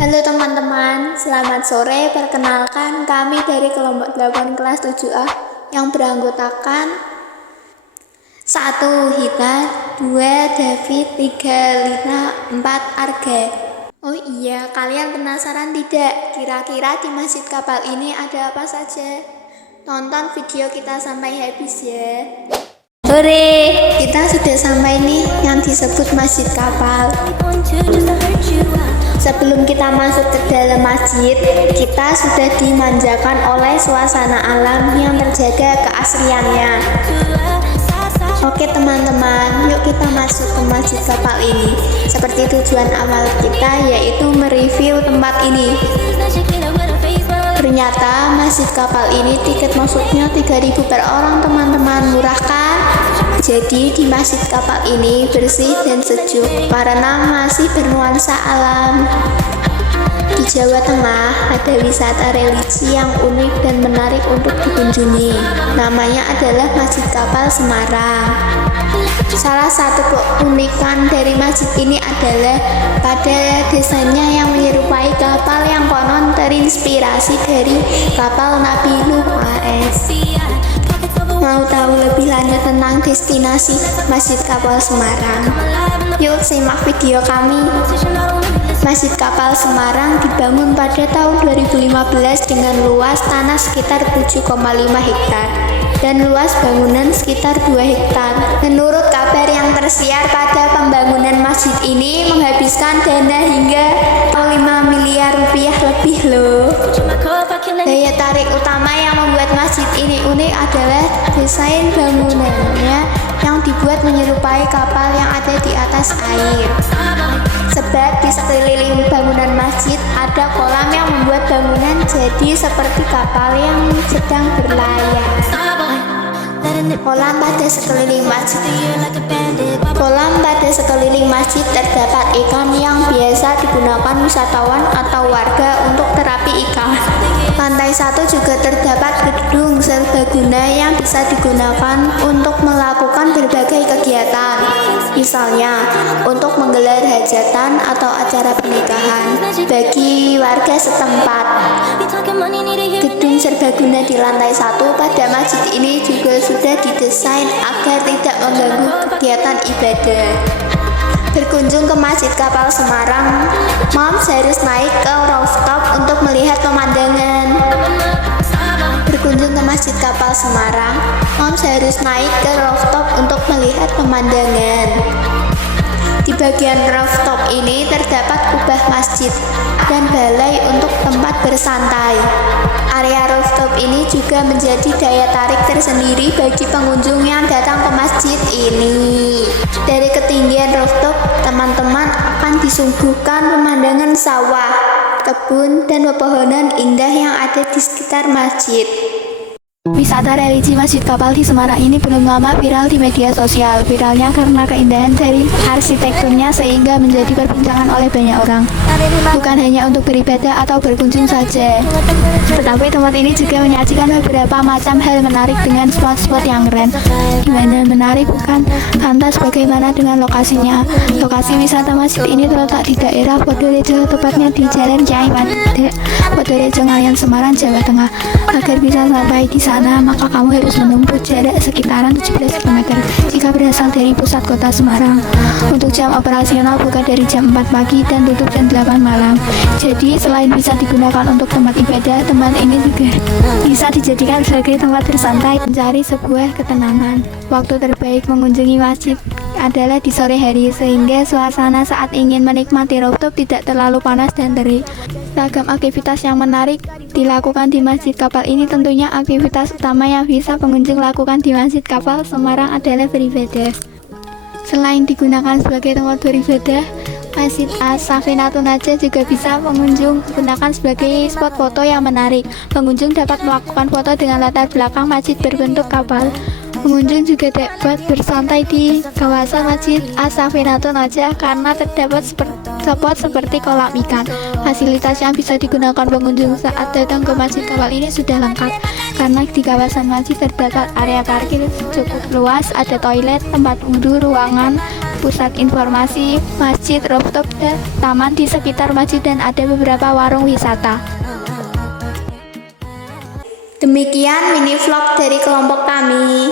Halo teman-teman, selamat sore. Perkenalkan, kami dari kelompok 8 kelas 7A yang beranggotakan 1. Hita, 2. David, 3. Lina, 4. Arga. Oh iya, kalian penasaran tidak? Kira-kira di masjid kapal ini ada apa saja? Tonton video kita sampai habis ya. Sore, kita sudah sampai nih yang disebut masjid kapal. Sebelum kita masuk ke dalam masjid, kita sudah dimanjakan oleh suasana alam yang terjaga keasliannya. Oke teman-teman, yuk kita masuk ke masjid kapal ini. Seperti tujuan awal kita, yaitu mereview tempat ini. Ternyata masjid kapal ini tiket masuknya 3.000 per orang teman-teman, murah kan? Jadi di masjid kapal ini bersih dan sejuk karena masih bernuansa alam. Di Jawa Tengah ada wisata religi yang unik dan menarik untuk dikunjungi. Namanya adalah Masjid Kapal Semarang. Salah satu keunikan dari masjid ini adalah pada desainnya yang menyerupai kapal yang konon terinspirasi dari kapal Nabi Nuh AS. Mau tahu lebih lanjut tentang destinasi Masjid Kapal Semarang? Yuk simak video kami. Masjid Kapal Semarang dibangun pada tahun 2015 dengan luas tanah sekitar 7,5 hektar dan luas bangunan sekitar 2 hektar. Menurut kabar yang tersiar, pada pembangunan masjid ini menghabiskan dana hingga 5 miliar rupiah lebih loh. Daya tarik utama yang membuat masjid ini unik adalah desain bangunannya yang dibuat menyerupai kapal yang ada di atas air. Sebab di sekeliling bangunan masjid ada kolam yang membuat bangunan jadi seperti kapal yang sedang berlayar. Kolam pada sekeliling masjid terdapat ikan yang biasa digunakan wisatawan atau warga untuk terapi ikan. Lantai 1 juga terdapat gedung serbaguna yang bisa digunakan untuk melakukan berbagai kegiatan, misalnya untuk menggelar hajatan atau acara pernikahan bagi warga setempat. Gedung serbaguna di lantai 1 pada masjid ini juga sudah didesain agar tidak mengganggu kegiatan ibadah. Berkunjung ke Masjid Kapal Semarang, Moms harus naik ke rooftop untuk melihat pemandangan. Berkunjung ke Masjid Kapal Semarang, Moms harus naik ke rooftop untuk melihat pemandangan. Di bagian rooftop ini terdapat kubah masjid dan balai untuk tempat bersantai. Area rooftop ini juga menjadi daya tarik tersendiri bagi pengunjung yang datang ke masjid ini. Dari ketinggian rooftop, teman-teman akan disuguhkan pemandangan sawah, kebun, dan pepohonan indah yang ada di sekitar masjid. Wisata religi Masjid Kapal di Semarang ini belum lama viral di media sosial. Viralnya karena keindahan dari arsitekturnya sehingga menjadi perbincangan oleh banyak orang. Bukan hanya untuk beribadah atau berkunjung saja, tetapi tempat ini juga menyajikan beberapa macam hal menarik dengan spot-spot yang keren. Gimana menarik bukan? Lantas bagaimana dengan lokasinya? Lokasi wisata masjid ini terletak di daerah Podorejo, tepatnya di Jalan Kiai Made, Podorejo Ngalian, Semarang, Jawa Tengah. Agar bisa sampai di sana, maka kamu harus menempuh jarak sekitaran 17 km jika berasal dari pusat kota Semarang. Untuk jam operasional buka dari jam 4 pagi dan tutup jam 8 malam. Jadi selain bisa digunakan untuk tempat ibadah, tempat ini juga bisa dijadikan sebagai tempat bersantai, mencari sebuah ketenangan. Waktu terbaik mengunjungi masjid adalah di sore hari, sehingga suasana saat ingin menikmati rooftop tidak terlalu panas dan terik. Ragam aktivitas yang menarik dilakukan di Masjid Kapal ini. Tentunya aktivitas utama yang bisa pengunjung lakukan di Masjid Kapal Semarang adalah beribadah. Selain digunakan sebagai tempat beribadah, Masjid As-Safinatun Najah juga bisa pengunjung gunakan sebagai spot foto yang menarik. Pengunjung dapat melakukan foto dengan latar belakang masjid berbentuk kapal. Pengunjung juga dapat bersantai di kawasan Masjid As-Safinatun Najah karena terdapat spot seperti kolam ikan. Fasilitas yang bisa digunakan pengunjung saat datang ke Masjid Kapal ini sudah lengkap, karena di kawasan masjid terdapat area parkir cukup luas, ada toilet, tempat wudhu, ruangan pusat informasi, masjid, rooftop, dan taman di sekitar masjid, dan ada beberapa warung wisata. Demikian mini vlog dari kelompok kami.